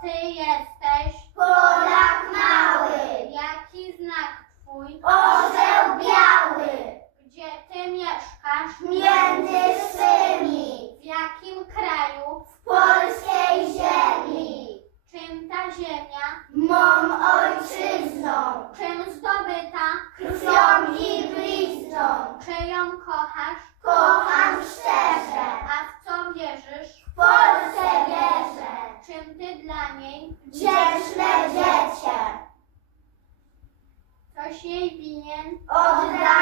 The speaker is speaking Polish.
ty jesteś? Polak mały. Jaki znak twój? O! Amen. Ou